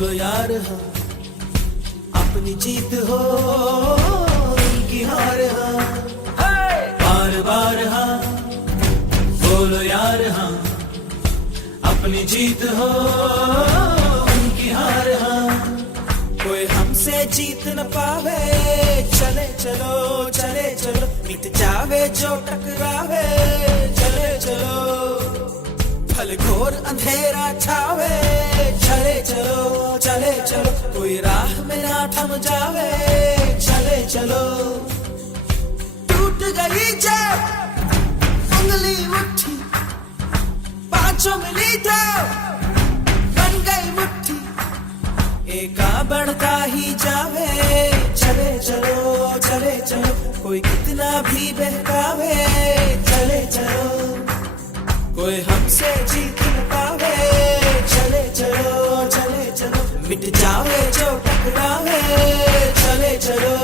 बोलो यार हाँ, अपनी जीत हो उनकी हार हाँ, बार बार हाँ, बोलो यार हाँ, अपनी जीत हो उनकी हार हाँ। कोई हमसे जीत न पावे, चले चलो चले चलो, मिट जावे जो टकरावे, चले चलो भले घोर अंधेरा छावे, चले चलो चले चलो, कोई राह में ना थम जावे, चले चलो। टूट गई जब उंगली मुट्ठी, पांचों मिली तो बन गई मुट्ठी, एका बढ़ता ही जावे, चले चलो चले चलो, कोई कितना भी बहकावे, चले चलो कोई हमसे जीत न पावे, चले चलो चले चलो, मिट जावे जो टकरावे, चले चलो।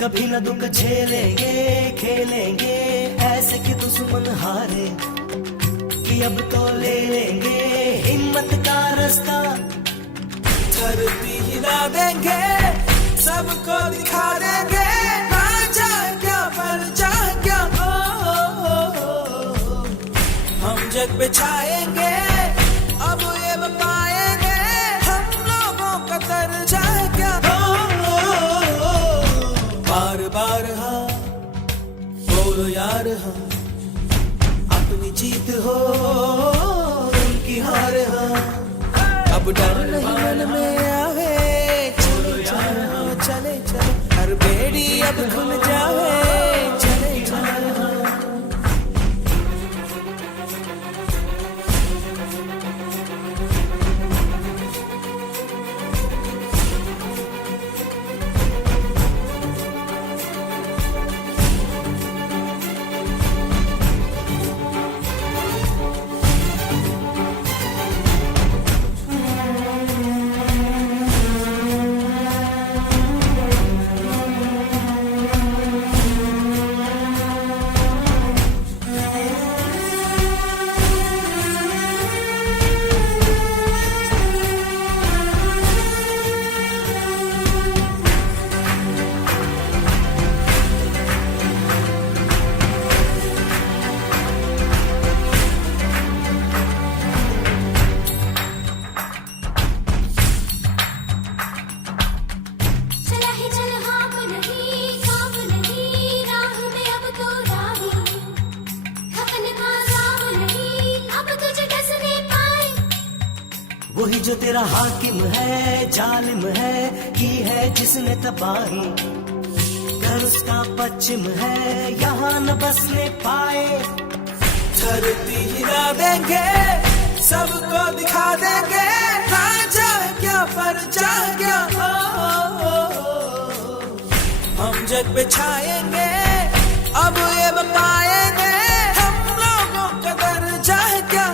कभी न दुख झेलेंगे खेलेंगे ऐसे कि दुश्मन हारे, कि अब तो ले लेंगे हिम्मत का रास्ता, धरती हिला देंगे सबको दिखा देंगे, ना जाए क्या पर जाए क्या, हम जग पे छाएंगे अब ये पाएंगे, हम लोगों का तर जाए क्या, बार बार हाँ, बोलो यार हाँ, अपनी जीत हो उनकी हार हाँ, अब डर नहीं मन में आवे, चले चलो चले चलो, हर बेड़ी अब खुल जावे, चले चलो। वही जो तेरा हाकिम है जालिम है, की है जिसने तबाही, घर उसका पश्चिम है यहाँ न बसने पाए, धरती हिला देंगे सबको दिखा देंगे, ना जाए क्या पर जाए क्या, हम जग पे छाएंगे अब ये पाएंगे, हम लोगों का दर जाए क्या,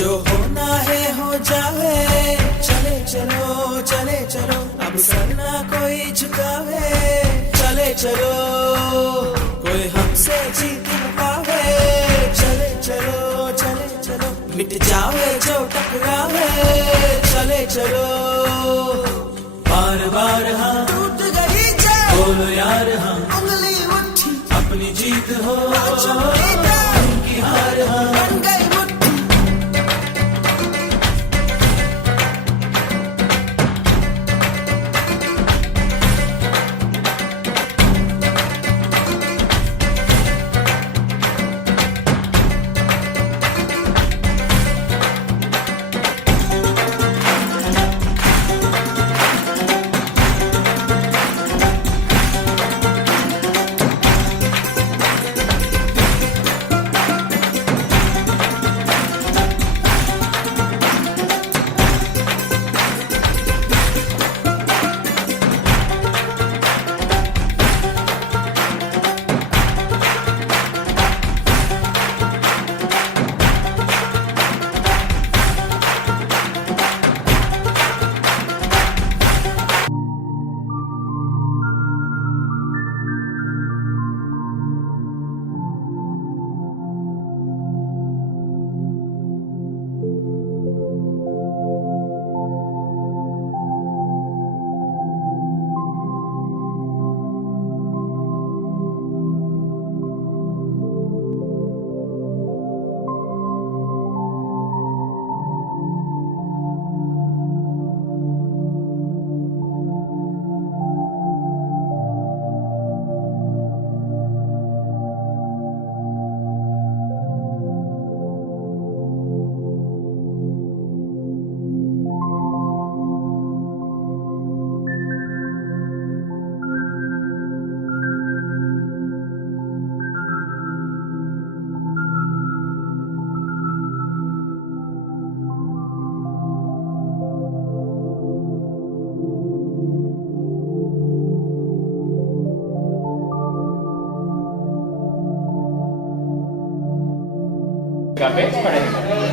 जो होना है हो जावे, चले चलो चले चलो, अब सर ना कोई झुकावे, चले चलो कोई हमसे जीत न पावे, चले चलो चले चलो, मिट जावे जो टकरावे, चले चलो बार बार हाँ, टूट गई जब बोलो यार हाँ, उंगली उठी अपनी जीत हो उनकी हार हाँ, बन गई मुट्ठी।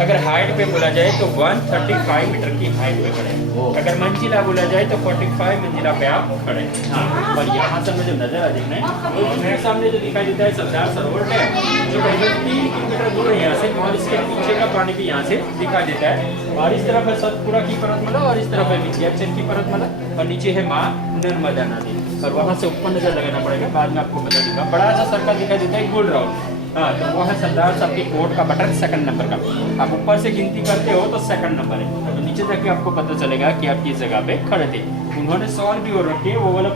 अगर हाइट पे बोला जाए तो 135 मीटर की हाइट पे खड़े हैं। अगर मंजिला बोला जाए तो 45 मंजिला पे आप खड़े हैं। हाँ, और यहाँ से हमें जो नज़ारा देखना है वो मेरे सामने जो दिखाई देता है सरदार सरोवर है, जो करीबन 3 किलोमीटर दूर है यहाँ से, और इसके पीछे का पानी भी यहाँ से दिखाई देता है। और इस तरफ है सतपुड़ा की पर्वतमाला और इस तरफ है विंध्याचल की पर्वतमाला और नीचे है माँ नर्मदा नदी। और वहाँ से ऊपर नजर लगाना पड़ेगा, बाद में आपको बता दूंगा। बड़ा सा सर्कल दिखाई देता है गोल राउंड। हाँ, तो वो है सरदार साहब की कोर्ट का बटन 2nd नंबर का। आप ऊपर से गिनती करते हो तो 2nd नंबर है, तो नीचे जाके आपको पता चलेगा कि आप किस जगह पे खड़े थे। उन्होंने सवाल भी और रखे, वो वाला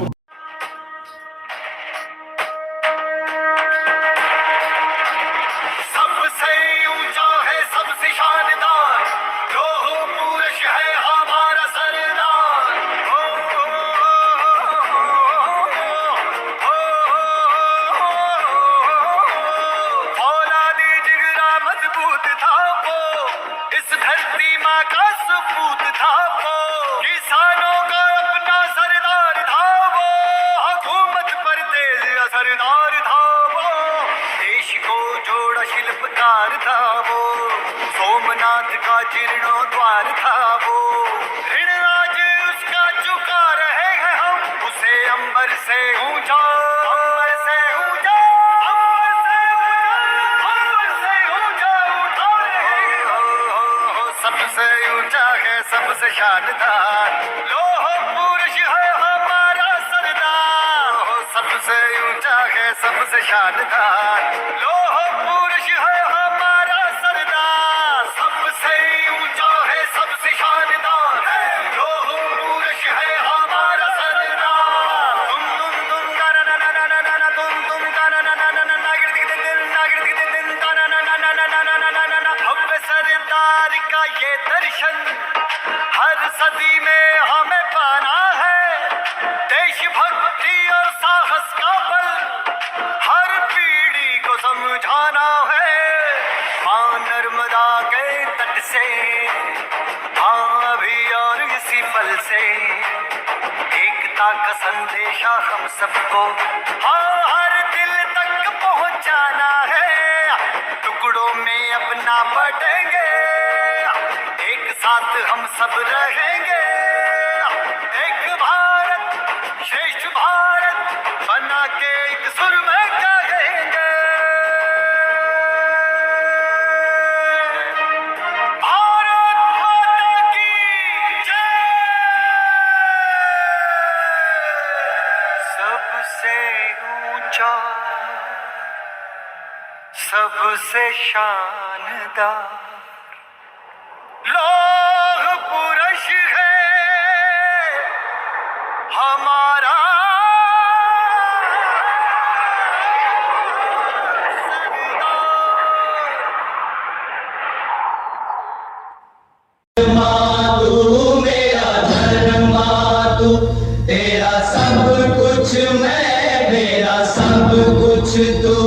शिल्पकार था वो, सोमनाथ का जीर्णोद्वार था वो। ऋण आज उसका चुका रहे हैं हम, उसे अंबर से ऊंचा, अंबर से ऊंचा, अंबर से ऊंचा उठा रहे हैं। सबसे ऊंचा है सबसे शानदार, लोह पुरुष है हमारा सरदार। सबसे ऊंचा है सबसे शानदार, लोह पुरुष है हमारा सरदार। सबसे ऊंचा है सबसे शानदार, लोह पुरुष है हमारा सरदार। तुम तुम गा ना ना ना ना ना ना, तुम गा ना ना ना ना ना, नागिर दिख दिन नागिर दिख दिन गा ना ना ना ना ना ना ना ना ना ना। भव्य सरदार का ये दर्शन हर सदी में हमें पाना है। देशभक्ति और साहस का बल हर पीढ़ी को समझाना है। मां नर्मदा के तट से, हाँ अभी और इसी पल से एकता का संदेशा हम सबको, हाँ हर दिल तक पहुंचाना है। टुकड़ों में अपना बटेंगे, एक साथ हम सब रहेंगे। एक भारत श्रेष्ठ भारत बना के एक सुर में कहेंगे। भारत माता की जय। सबसे ऊंचा सबसे शानदार लोह पुरुष है हमारा तू मेरा धर्मा, तू तेरा सब कुछ मैं, मेरा सब कुछ तू।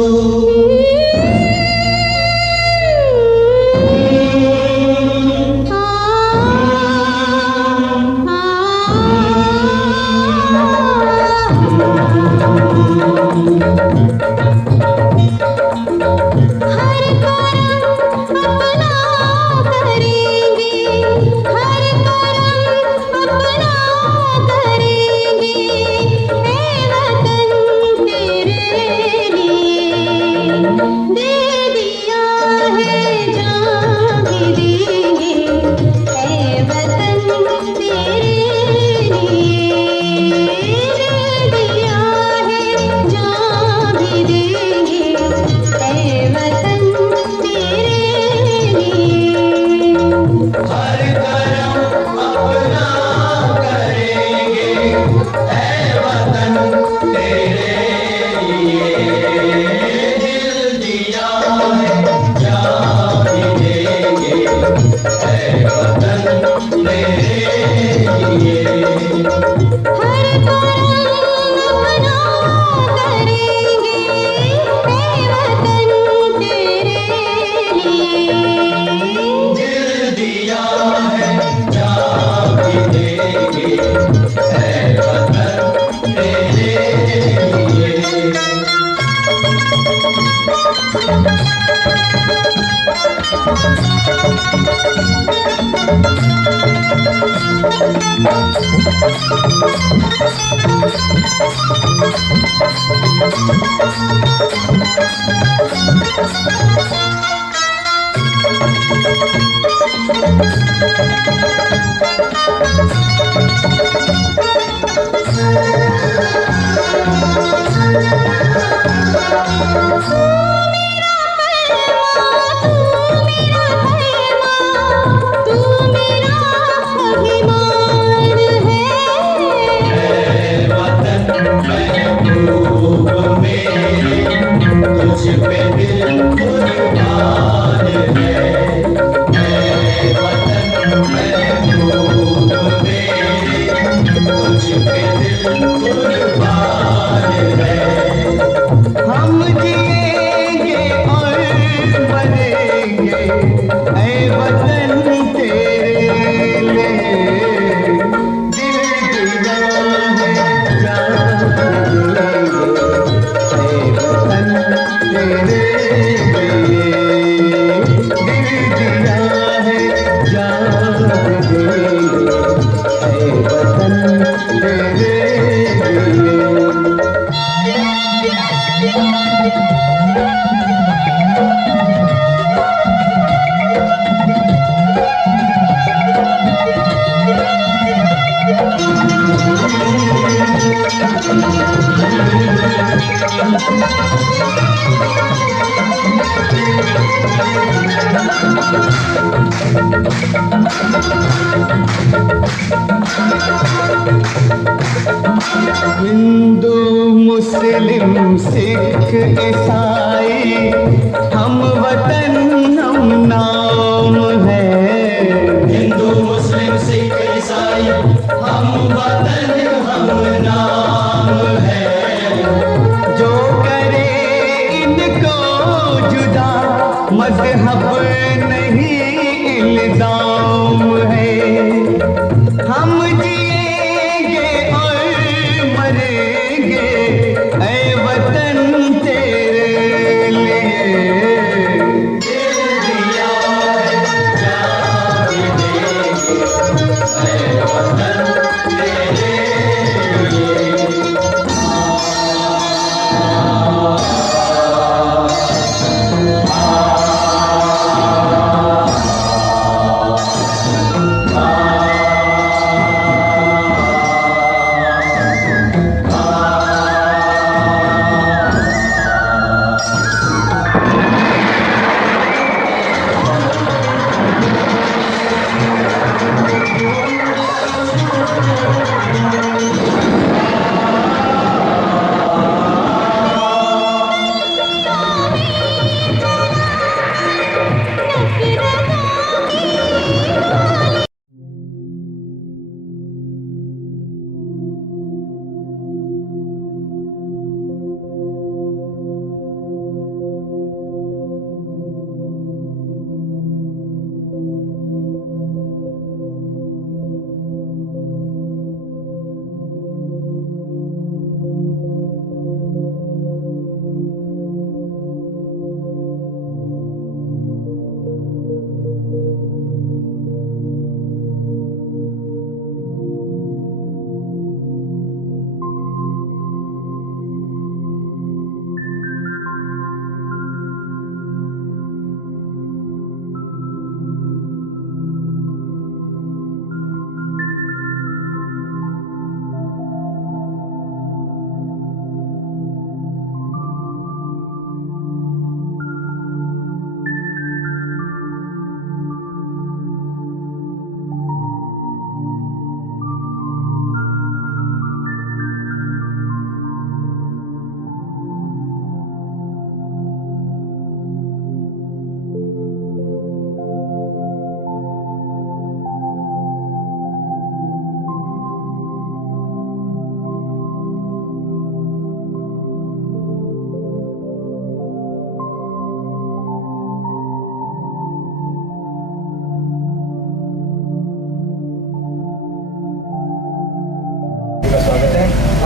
Thank you. हिंदू मुस्लिम सिख ईसाई हम वतन हम नाम है। हिंदू मुस्लिम सिख ईसाई हम वतन हम नाम है। जो करे इनको जुदा मजहब नहीं इल्जाम है। हम जिएंगे और मरेंगे ऐ वतन तेरे लिए। दिल दिया है जान भी देंगे ऐ वतन तेरे लिए।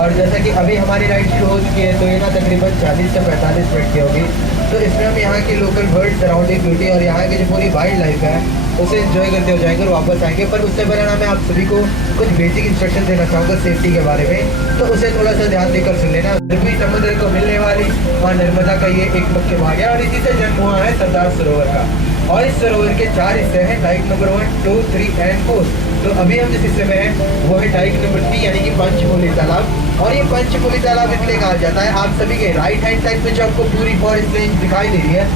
और जैसा कि अभी हमारी राइड शुरू हो चुकी है, तो ये ना तकरीबन 40 से 45 मिनट की होगी। तो इसमें हम यहाँ की लोकल बर्ड, सराउंडिंग ब्यूटी और यहाँ की जो पूरी वाइल्ड लाइफ है उसे एंजॉय करते हो जाएंगे और वापस आएंगे। पर उससे पहले ना मैं आप सभी को कुछ बेसिक इंस्ट्रक्शन देना चाहूँगा सेफ्टी के बारे में, तो उसे थोड़ा सा ध्यान देकर सुन लेना। अरबी समुद्र को मिलने वाली माँ नर्मदा का ये एक मुख्य भाग है और इसी से जन्म हुआ है सरदार सरोवर का। और इस सरोवर के 4 हिस्से हैं, डाइक नंबर 1, 2, 3 एंड 4। तो अभी हम जिस हिस्से में हैं वो है डाइक नंबर 3 यानी कि पंचमूली तालाब। और ये पंचमूली तालाब इसलिए कहा जाता है, आप सभी के राइट हैंड साइड पे जो आपको पूरी फॉरेस्ट रेंज दिखाई दे रही है,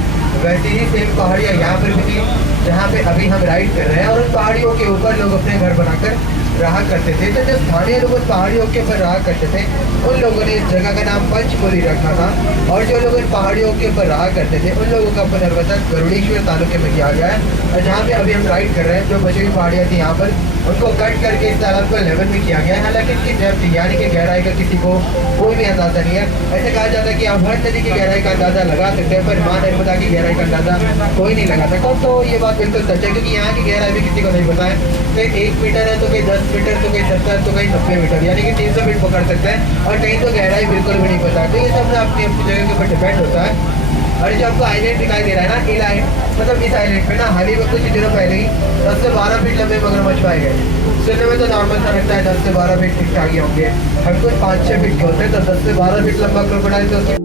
वैसे ही सेम पहाड़ियाँ यहाँ पर भी थी जहाँ पे अभी हम राइड कर रहे हैं। और उन पहाड़ियों के ऊपर लोग अपने घर बनाकर रहा करते थे। तो जो स्थानीय लोग उन पहाड़ियों के ऊपर रहा करते थे, उन लोगों ने इस जगह का नाम पंचमूली रखा था। और जो लोग इन पहाड़ियों के ऊपर रहा करते थे, उन लोगों का पुनर्वसन गरुड़ेश्वर तालुके में किया गया है। और जहाँ पे अभी हम राइड कर रहे हैं, जो बची हुई पहाड़ियाँ थी यहाँ पर, उनको कट करके इस तालाब को लेवल में किया गया है। हालांकि इसकी डेप्थ यानी कि गहराई का किसी को कोई भी अंदाजा नहीं है। ऐसे कहा जाता है कि आप हर नदी की गहराई का अंदाजा लगा सकते हैं, पर माँ नर्मदा की गहराई का अंदाजा कोई नहीं लगा सकता। तो ये बात बिल्कुल सच है, क्योंकि यहाँ की गहराई भी किसी को नहीं पता है। कहीं 1 मीटर है, तो कहीं 10 मीटर, तो कहीं 70, तो कहीं 90 मीटर, यानी कि 300 फीट पकड़ सकते हैं। और कहीं तो गहराई बिल्कुल भी नहीं पता। तो ये सब अपनी अपनी जगह के ऊपर डिपेंड होता है। और जो आपको आइलैंड दिखाई दे रहा है ना, इल आइलैंड, मतलब इस आइलैंड पे ना हाल ही में कुछ दिनों पहले ही 10 से 12 फीट लंबे मगरमच्छ पाए गए। सुनने में तो नॉर्मल सा लगता है, 10 से 12 फीट ठीक ठाक ही होंगे। हम कुछ 5-6 फीट के होते हैं, तो 10 से 12 फीट लंबा क्रोकोडाइल तो उसकी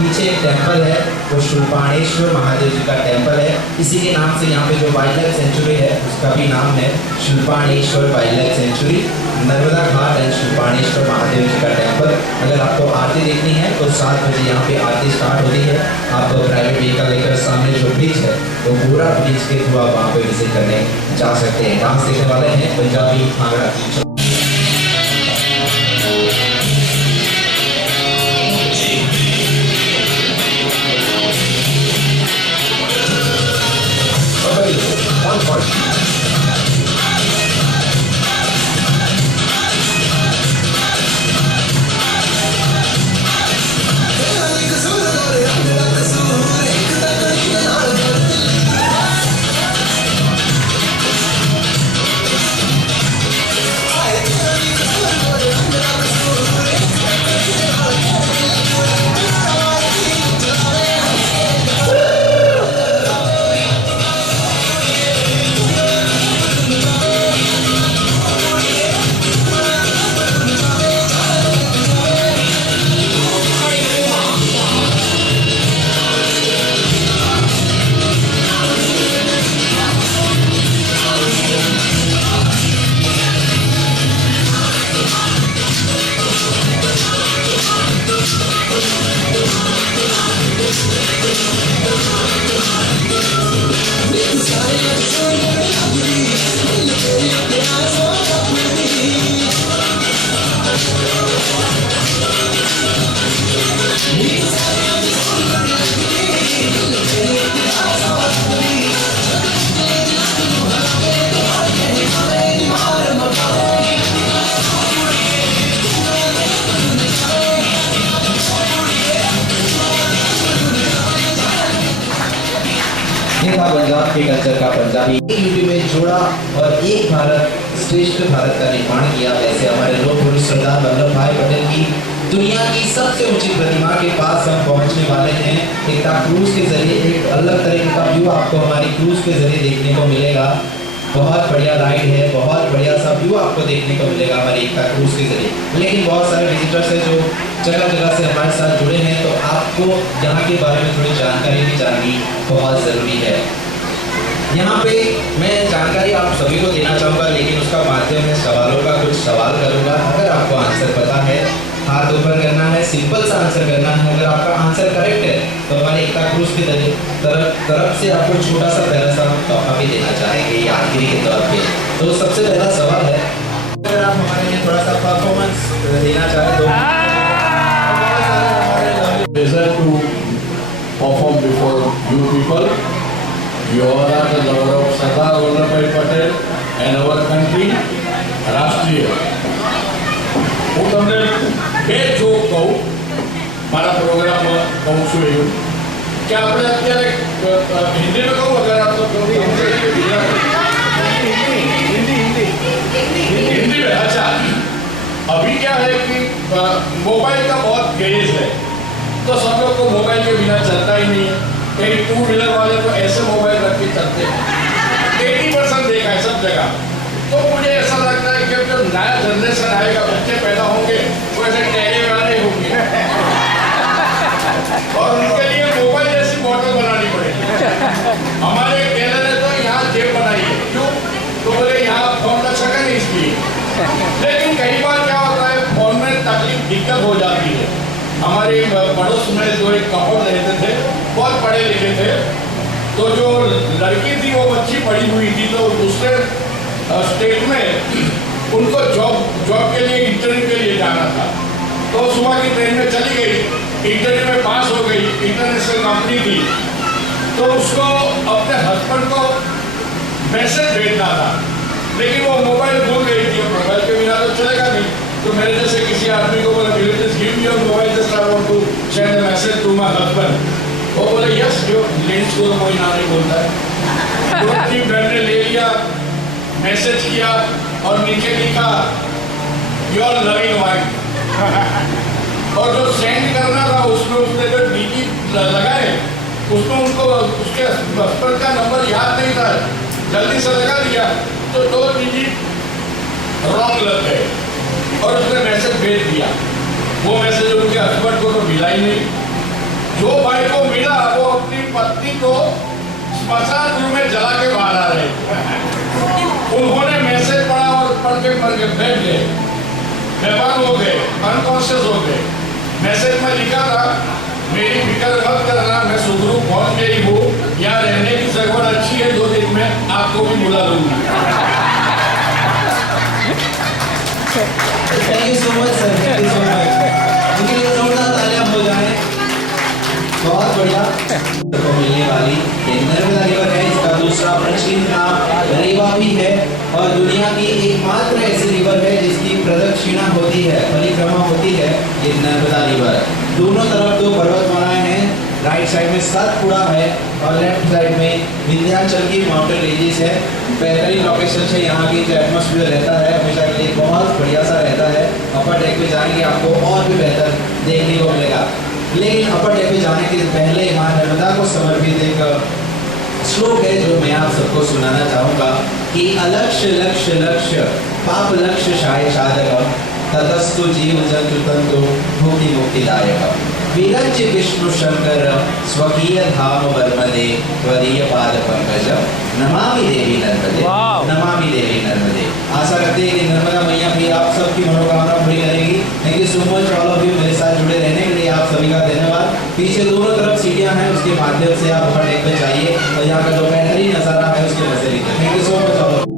पीछे एक टेम्पल है, वो शूलपाणेश्वर महादेव जी का टेम्पल है। इसी के नाम से यहाँ पे जो वाइल्ड लाइफ सेंचुरी है उसका भी नाम है Shoolpaneshwar wildlife sanctuary. Narmada Ghat and Shoolpaneshwar Mahadev ji का टेम्पल। अगर आपको आरती देखनी है तो 7 बजे यहाँ पे आरती स्टार्ट होती है। आप प्राइवेट व्हीकल लेकर सामने जो ब्रिज है वो पूरा ब्रिज के थ्रू आप वहाँ पे विजिट करने जा सकते हैं। डांस देखने वाले हैं पंजाबी भांगड़ा। ये था पंजाब के कल्चर का पंजाबी यूनिटी में जोड़ा और एक भारत श्रेष्ठ भारत का निर्माण किया। वैसे हमारे लोक पुरुष सरदार वल्लभ भाई पटेल की दुनिया की सबसे ऊंची प्रतिमा के पास हम पहुंचने वाले हैं। एकता क्रूज के जरिए एक अलग तरीके का व्यू आपको हमारी क्रूज के जरिए देखने को मिलेगा। बहुत बढ़िया राइड है, बहुत बढ़िया सा व्यू आपको देखने को मिलेगा हमारी एकता क्रूज के जरिए। लेकिन बहुत सारे विजिटर्स हैं जो जगह जगह से हमारे साथ जुड़े हैं, तो आपको यहाँ के बारे में थोड़ी जानकारी भी जाननी बहुत ज़रूरी है। यहाँ पे मैं जानकारी आप सभी को देना चाहूँगा, लेकिन उसका माध्यम है सवालों का। कुछ सवाल करूँगा, अगर आपको आंसर पता है हाथ ऊपर करना है, सिंपल सा आंसर करना है। अगर आपका आंसर करेक्ट है तो हमारे एकता क्रूज की तरफ से आपको छोटा सा पहला सा तोहफा भी देना चाहेंगे यादगिरी के तौर पे। तो सबसे पहला सवाल है, अगर आप हमारे लिए थोड़ा सा परफॉर्मेंस देना चाहें तो। Pleasure to perform before you people. You all are the lover of Sardar Vallabhbhai Patel and our country, રાષ્ટ્રીય. હું તમને બે જોક કહું, મારા પ્રોગ્રામમાં કહું છું એવું કે આપણે અત્યારે હિન્દીમાં કહું, અગર આપ તો हिंदी में। अच्छा, अभी क्या है कि मोबाइल का बहुत क्रेज है, तो सब लोग को मोबाइल के बिना चलता ही नहीं है। कई 2 व्हीलर वाले तो ऐसे मोबाइल रख के चलते हैं, 80% देखा है सब जगह। तो मुझे ऐसा लगता है कि अब जब नया जनरेशन आएगा, बच्चे पैदा होंगे, वो ऐसे टहले वाले होंगे और उनके लिए मोबाइल जैसी बॉटल बनानी पड़ेगी। हमारे टेलर ने तो यहाँ जेब बनाई है, क्यों? तो बोले यहाँ फोन रख सके नहीं इसलिए। लेकिन कई बार क्या होता है, फोन में तकलीफ दिक्कत हो जाती है। हमारे पड़ोस में जो एक कपल रहते थे, बहुत पढ़े लिखे थे, तो जो लड़की थी वो बच्ची पढ़ी हुई थी, तो दूसरे स्टेट में उनको जॉब के लिए इंटरव्यू के लिए जाना था। तो सुबह की ट्रेन में चली गई, इंटरव्यू में पास हो गई, इंटरनेशनल कंपनी थी। तो उसको अपने हस्बैंड को मैसेज भेजना था, लेकिन वो मोबाइल भूल गई थी। मोबाइल के बिना तो चलेगा नहीं। तो मेरे जैसे किसी आदमी को बोला, give me your mobile, just I want to send a message to my husband. वो बोले यस, जो लेडीज को तो कोई ना नहीं बोलता है। 2-3 मिनट ने ले लिया, मैसेज किया और नीचे लिखा योर लविंग वाइफ। और जो सेंड करना था उसमें उसने जो डीपी लगाए, उसमें उनको उसके हस्बैंड का नंबर याद नहीं था, जल्दी से लगा दिया, तो 2 डिजिट रॉन्ग लग गए और उसने मैसेज भेज दिया। वो मैसेज उनके हस्बैंड को तो मिला ही नहीं। जो भाई को मिला वो अपनी पत्नी को स्मशान गृह में जला के बाहर आ रहे थे। उन्होंने मैसेज पढ़ा और पढ़ के बैठ गए, बेभान हो गए, अनकॉन्शियस हो गए। मैसेज में लिखा था, मेरी फिक्र मत करना, मैं सुखरूप पहुंच गई हूँ, यहाँ रहने की जगह अच्छी है, 2 दिन में आपको भी बुला लूंगी। Thank you so much sir, thank you so much. उनके लिए जोरदार तालियां हो जाए। बहुत बढ़िया। तो मिलने वाली ये नर्मदा रिवर है, इसका दूसरा प्राचीन नाम रेवा भी है और दुनिया की एकमात्र ऐसी रिवर है जिसकी प्रदक्षिणा होती है, परिक्रमा होती है, ये नर्मदा रिवर। दोनों तरफ 2 पर्वतमालाएं हैं, राइट साइड में सतपुड़ा है और लेफ्ट साइड में विंध्याचल की माउंटेन रेंजेस है। बेहतरीन लोकेशन से यहाँ की जो एटमॉस्फेयर रहता है हमेशा के लिए बहुत बढ़िया सा रहता है। अपर डेक पे जाएंगे आपको और भी बेहतर देखने को मिलेगा। लेकिन अपर डेक पे जाने के पहले मां नर्मदा को समर्पित एक श्लोक है जो मैं आप सबको सुनाना चाहूँगा कि अलक्ष्य लक्ष्य लक्ष्य पाप लक्ष्य शाय साधक ततस्तु जीव जंतु तंतु भुक्ति मुक्तिदायक विरंच विष्णु शंकर स्वकीय धाम वर्मदे त्वदीय पाद पंकज नमामि देवी नर्मदे, नमामि देवी नर्मदे। आशा करते हैं कि नर्मदा मैया भी आप सबकी मनोकामना पूरी करेगी। Thank you so much all of you, मेरे साथ जुड़े रहने के लिए आप सभी का धन्यवाद। पीछे दोनों तरफ सीढ़ियां हैं, उसके माध्यम से आप ऊपर डेक पे जाइए और यहाँ का जो बेहतरीन नजारा है उसके मजे लीजिए। Thank you so much all of.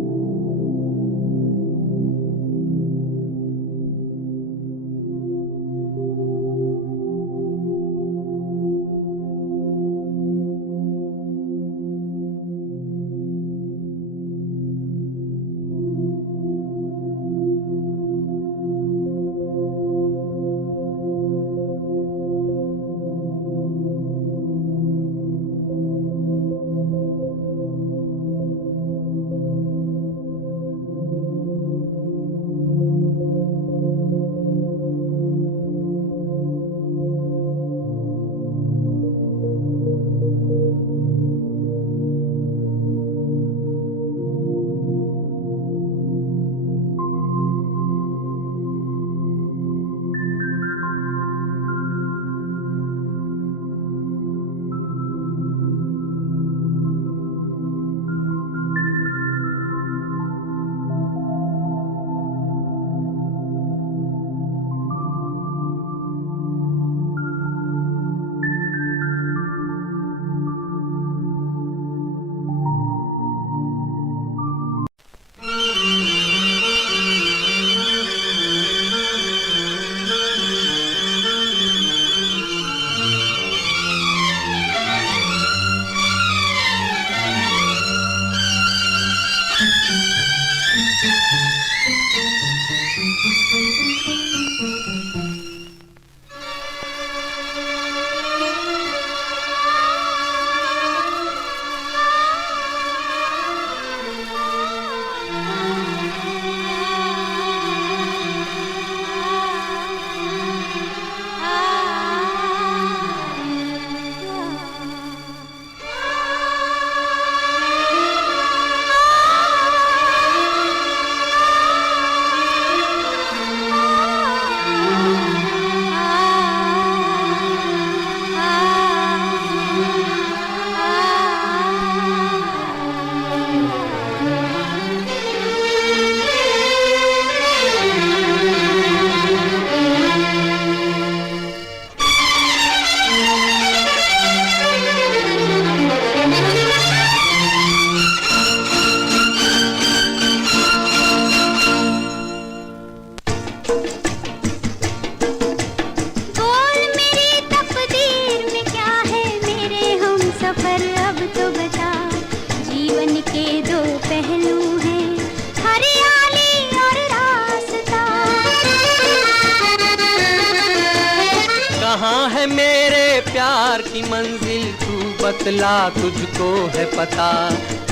प्यार की मंजिल तू बतला, तुझको है पता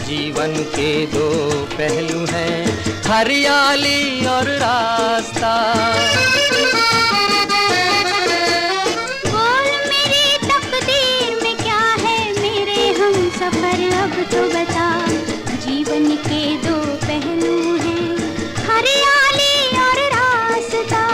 जीवन के 2 पहलू हैं, हरियाली और रास्ता। बोल मेरी तकदीर में क्या है मेरे हम सफर, अब तो बता जीवन के 2 पहलू हैं, हरियाली और रास्ता।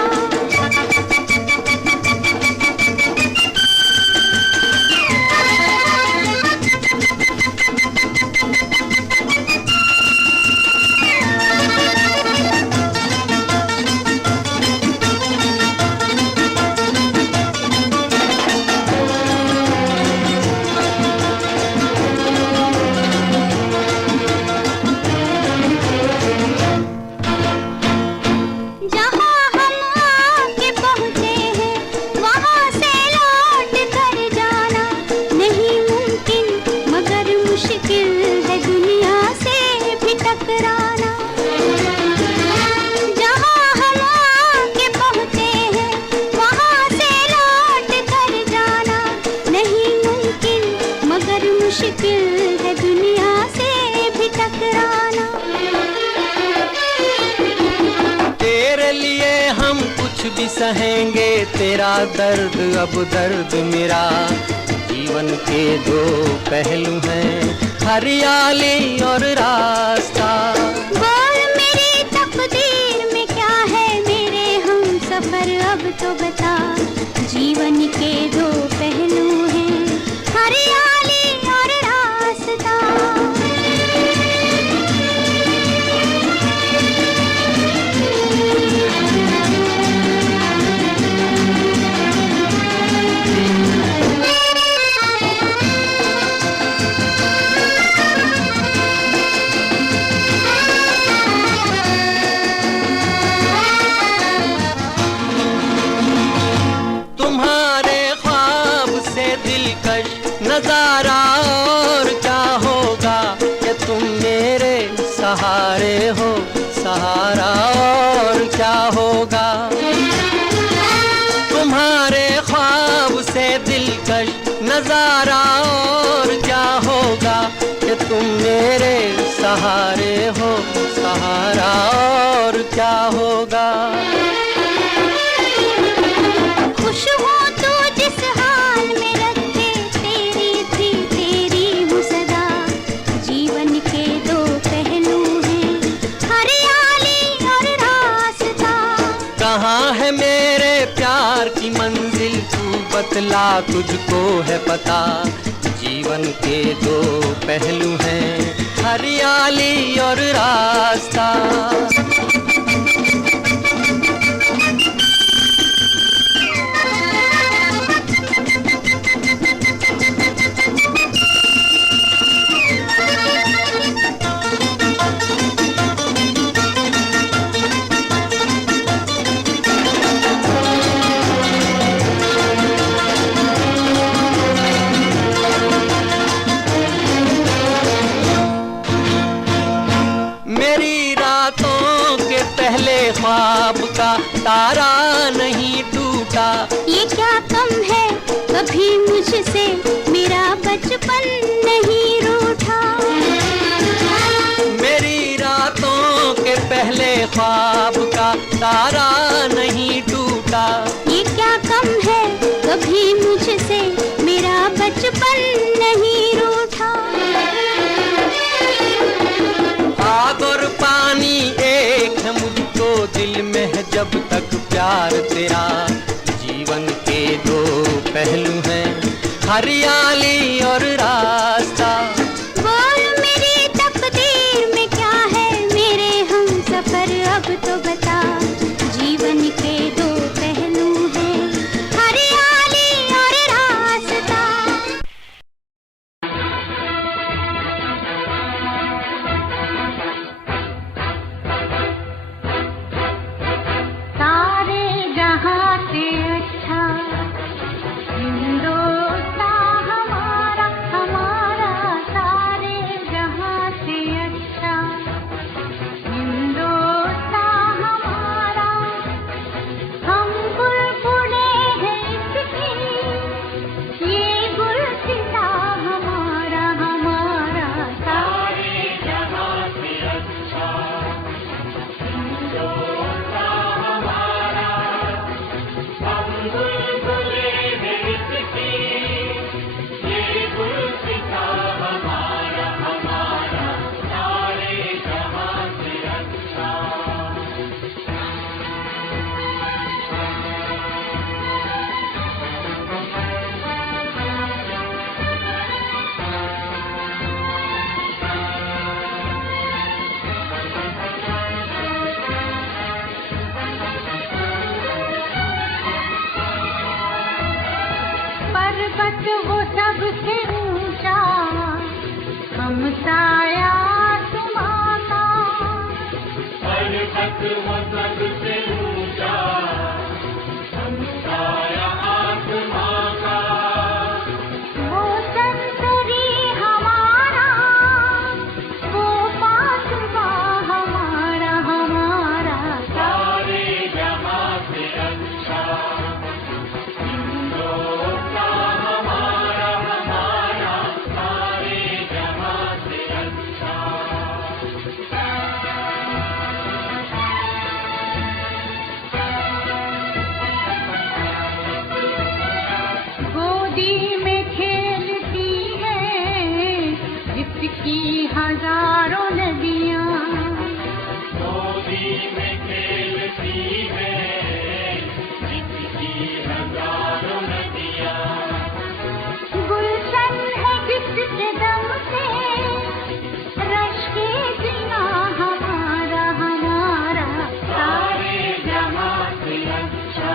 नहीं सहेंगे तेरा दर्द अब दर्द मेरा। जीवन के दो पहलू हैं, हरियाली और रास्ता। बोल मेरी तकदीर में क्या है मेरे हम सफर अब तो बता। जीवन के दो पहलू हैं, हरियाली और रास्ता। तुम्हारे ख्वाब से दिलकश नजारा और क्या होगा कि तुम मेरे सहारे हो, सहारा और क्या होगा। तुम्हारे ख्वाब से दिलकश नजारा और क्या होगा कि तुम मेरे सहारे हो, सहारा और क्या होगा। खुश हो तू जिस हाल में रखे, तेरी थी तेरी हूँ सदा। जीवन के दो पहलू हैं, हरियाली और रास्ता। कहाँ है मेरे प्यार की मंजिल तू बतला, तुझको है पता। जीवन के दो पहलू हैं, हरियाली और रास्ता। मेरी रातों के पहले ख्वाब का तारा नहीं टूटा। ये क्या कम है कभी मुझसे मेरा बचपन नहीं रूठा। मेरी रातों के पहले ख्वाब का तारा नहीं टूटा। ये क्या कम है कभी मुझसे मेरा बचपन नहीं रूठा। आग और पानी एक है मुझको दिल में है जब तक प्यार तेरा। जीवन के दो पहलू हैं, हरियाली और रास्ता। बोल मेरी तकदीर में क्या है मेरे हम सफर अब तो बता। जीवन के दो पहलू हैं, हरियाली और रास्ता। सारे जहां से अच्छा हिंदुस्तान हमारा, हमारा। सारे जहां से अच्छा हिंदुस्तान हमारा। हम बुलबुले हैं इसकी, ये गुलसिता हमारा, हमारा। सारे जहां से अच्छा हिंदुस्तान हमारा। हम बुलबुले हैं इसकी, ये गुलसिता हमारा, हमारा। सारे जहां से अच्छा। पर्वत वो सबसे ऊंचा, हम साया तुम्हारा। पर्वत वो सबसे ऊंचा, हम साया आसमां का। वो संतरी हमारा, वो पासवा हमारा, हमारा। सारे जहां से अच्छा हिंदुस्तान हमारा, हमारा। सारे जहां से अच्छा। हजारों नदियाँ गुलशन है जिसके दम से रश के जीना हमारा हमारा सारे जहां से अच्छा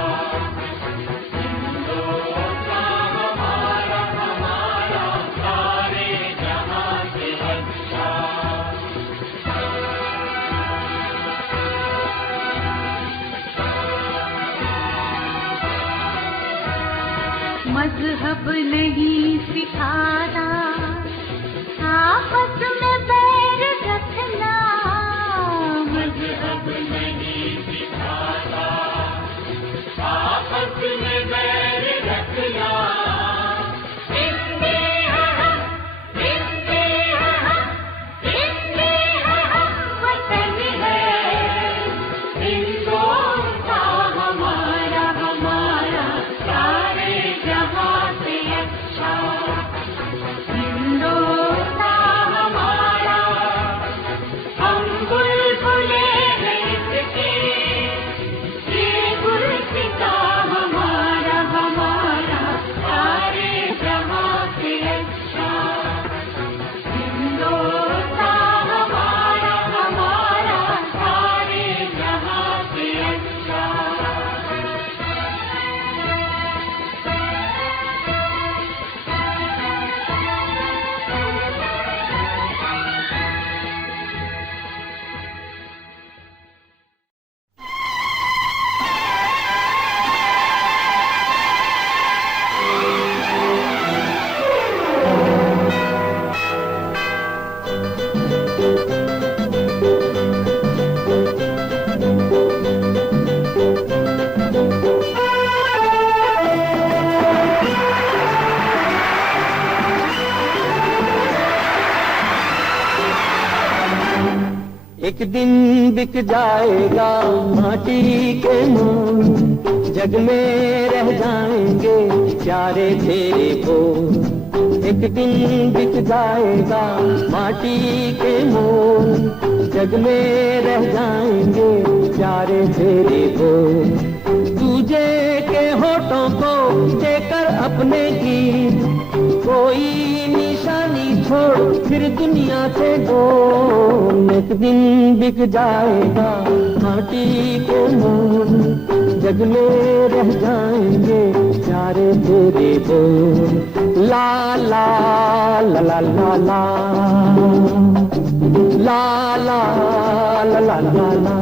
मजहब नहीं सिखाता आपस में बैर रखना मजहब नहीं सिखाता आपस में बैर रखना वतन है हिंदुस्तान हमारा हमारा सारे जहां से अच्छा हिंदुस्तान हमारा हम बुलबुले हैं इसके ये गुलसिता हमारा हमारा सारे जहां से अच्छा हिंदुस्तान हमारा हमारा सारे जहां से अच्छा एक दिन बिक जाएगा माटी के मोल जग में रह जाएंगे प्यारे तेरे बोल एक दिन बिक जाएगा माटी के मोल जग में रह जाएंगे प्यारे तेरे बोल तुझे के होठों को देकर अपने गीत कोई निशानी छोड़ फिर दुनिया से डोल एक दिन बिक जाएगा माटी के मोल जग में रह जाएंगे प्यारे तेरे बोल ला ला ला ला ला ला ला ला ला ला ला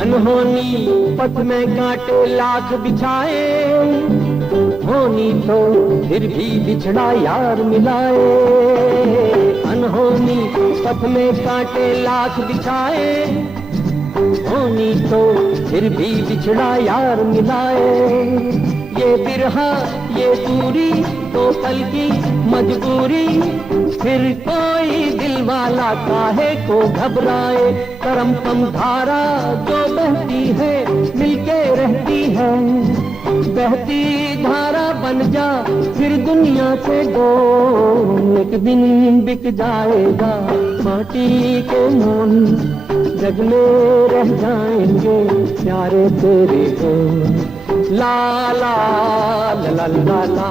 अनहोनी पथ में कांटे लाख बिछाए होनी तो फिर भी बिछड़ा यार मिलाए अनहोनी पथ में कांटे लाख बिछाए होनी तो फिर भी बिछड़ा यार मिलाए ये बिरहा ये दूरी तो पल की मजबूरी फिर कोई दिल वाला काहे को घबराए करम कम धारा जो बहती है मिलके रहती है बहती धारा बन जा फिर दुनिया से डोल एक दिन बिक जाएगा माटी के मोल जग में रह जाएंगे प्यारे तेरे बोल ला ला ला ला ला ला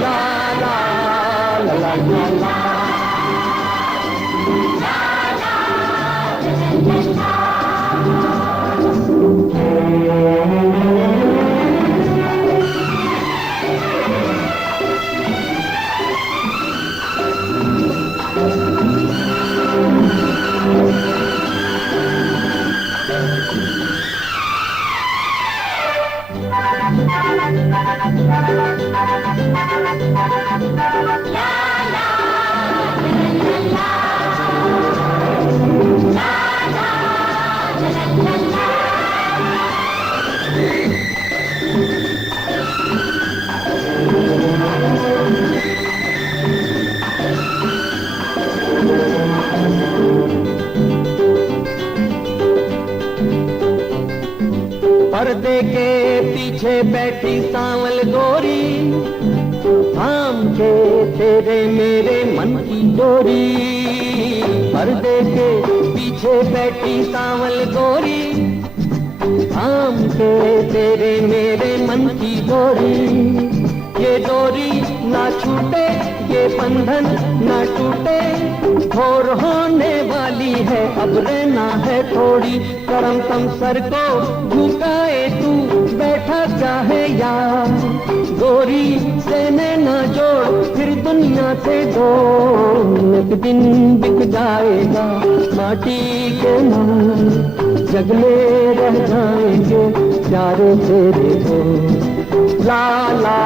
ला ला ला ला ला के पीछे बैठी सांवल गोरी, थाम के तेरे मेरे मन की डोरी। पर्दे के पीछे बैठी सांवल गोरी, थाम के तेरे मेरे मन की डोरी। ये डोरी ना छूटे, ये बंधन ना टूटे, घोर होने वाली है अब रहना है थोड़ी। करम तम सर को झुकाए तू बैठा चाहे यार, गोरी से न जोड़ फिर दुनिया से दो। एक दिन बिक जाएगा माटी के नाम, जग में रह जाएंगे प्यारे तेरे हो। ला ला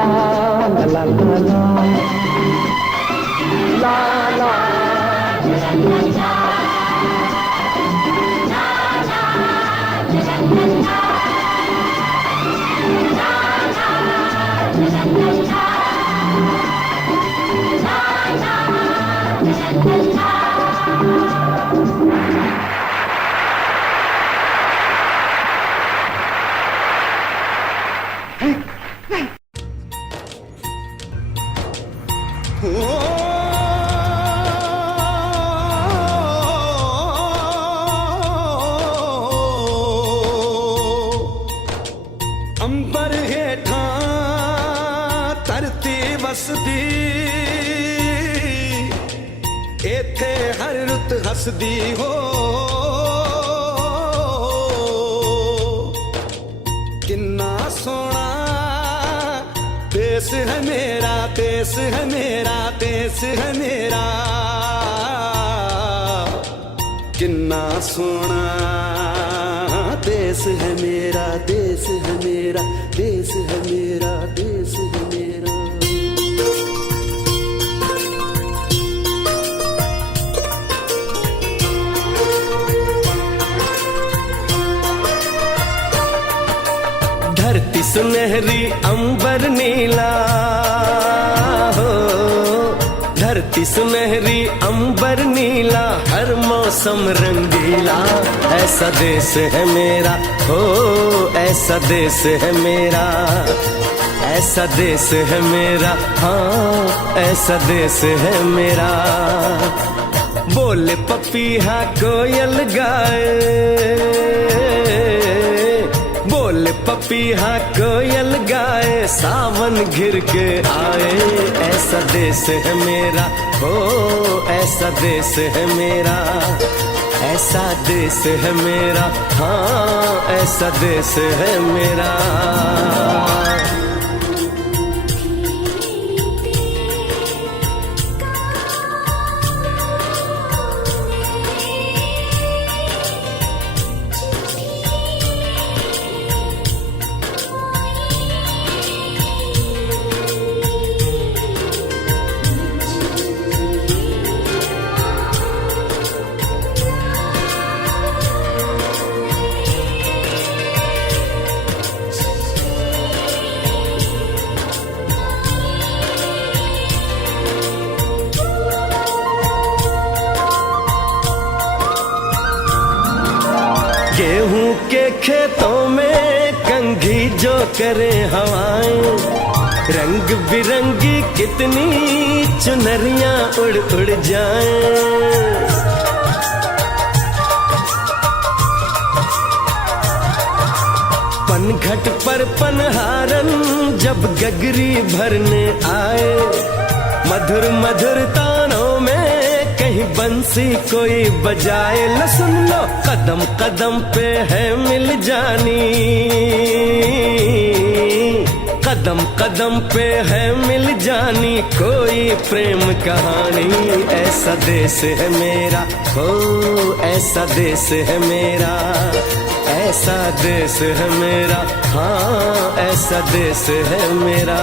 ला ला ला ला ला ला अंबर हेठा धरती वसदी, एथे हर रुत हसदी हो। किन्ना सोना देश है मेरा, देश है मेरा, देश है मेरा। किन्ना सोना देश है मेरा, देश है मेरा, देश है मेरा, देश है मेरा। धरती सुनहरी अंबर नीला हो, धरती सुनहरी अंबर नीला, हर मौसम रंगीला। ऐसा देश है मेरा हो, ऐसा देश है मेरा, ऐसा देश है मेरा, हाँ ऐसा देश है मेरा। बोले पपीहा कोयल गाए, बोले पपीहा कोयल गाए, सावन घिर के आए। ऐसा देश है मेरा हो, ऐसा देश है मेरा, ऐसा देश है मेरा, हाँ ऐसा देश है मेरा। गेहूं के खेतों में कंघी जो करे हवाएं, रंग बिरंगी कितनी चुनरियां उड़ उड़ जाएं। पनघट पर पनहारन जब गगरी भरने आए, मधुर मधुर तानों में कहीं बंसी कोई बजाए। लो सुन लो कदम कदम पे है मिल जानी, कदम कदम पे है मिल जानी कोई प्रेम कहानी। ऐसा देश है मेरा हो, ऐसा देश है मेरा, ऐसा देश है मेरा, हाँ ऐसा देश है मेरा।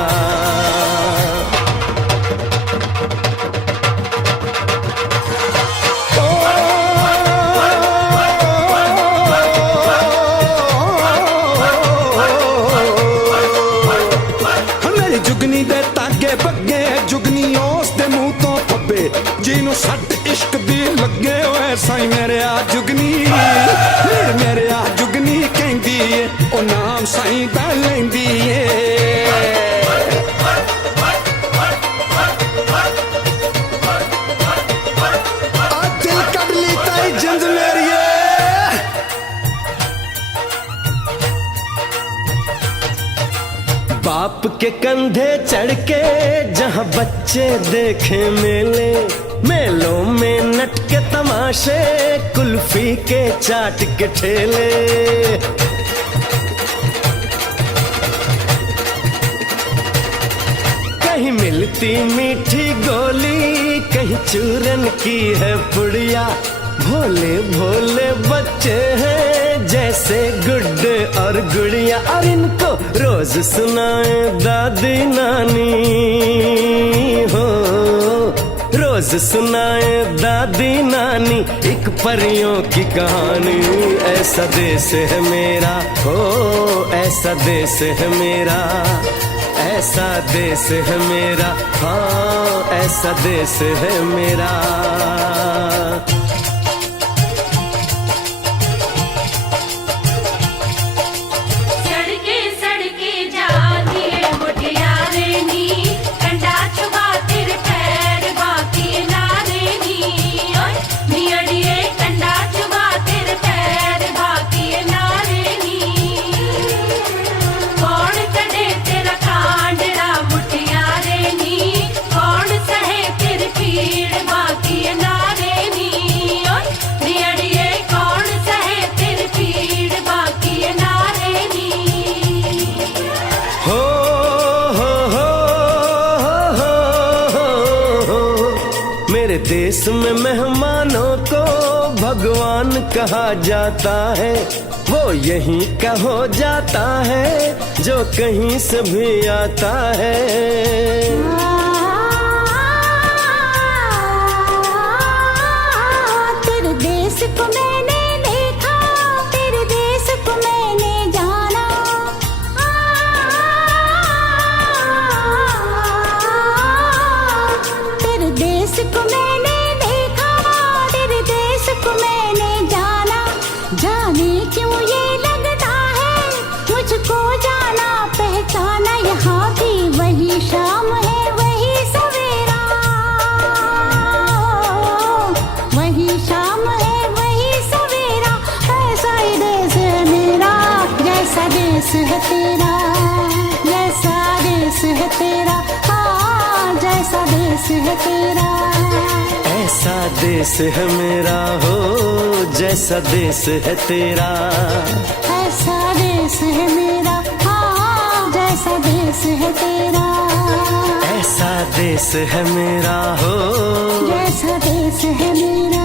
जुगनी दे तागे बगे, जुगनी उस दे मुंह तो फब्बे, जिन्हों सट इश्क दी लगे होए साई मेरे आ जुगनी, मेरे आ जुगनी कहंदी ओ ना नाम साईं दा लैंदी ए दिल कट ली ताई जिंद मेरी बाप के कंधे चढ़ के जहाँ बच्चे देखे मेले मेलों में नट के तमाशे कुल्फी के चाट के ठेले कहीं मिलती मीठी गोली कहीं चूरन की है पुड़िया भोले भोले बच्चे हैं जैसे गुड्डे और गुड़िया और इनको रोज सुनाए दादी नानी हो रोज सुनाए दादी नानी एक परियों की कहानी ऐसा देश है मेरा हो ऐसा देश है मेरा ऐसा देश है मेरा हाँ ऐसा देश है मेरा देश में मेहमानों को भगवान कहा जाता है वो यहीं का हो जाता है जो कहीं से भी आता है तेरे देश को मैंने देखा तेरे देश को मैंने जाना तेरे देश को मैंने देखा तेरे देश को मैंने जाना जाने क्यों ये लगता है मुझको जाना पहचाना यहाँ भी वही शाम है वही सवेरा वही शाम है वही सवेरा ऐसा ही देश है मेरा जैसा देश है तेरा जैसा देश है तेरा हाँ जैसा देश है तेरा ऐसा देश है मेरा हो जैसा देश है तेरा ऐसा देश है मेरा हाँ जैसा देश है तेरा ऐसा देश है मेरा हो जैसा देश है मेरा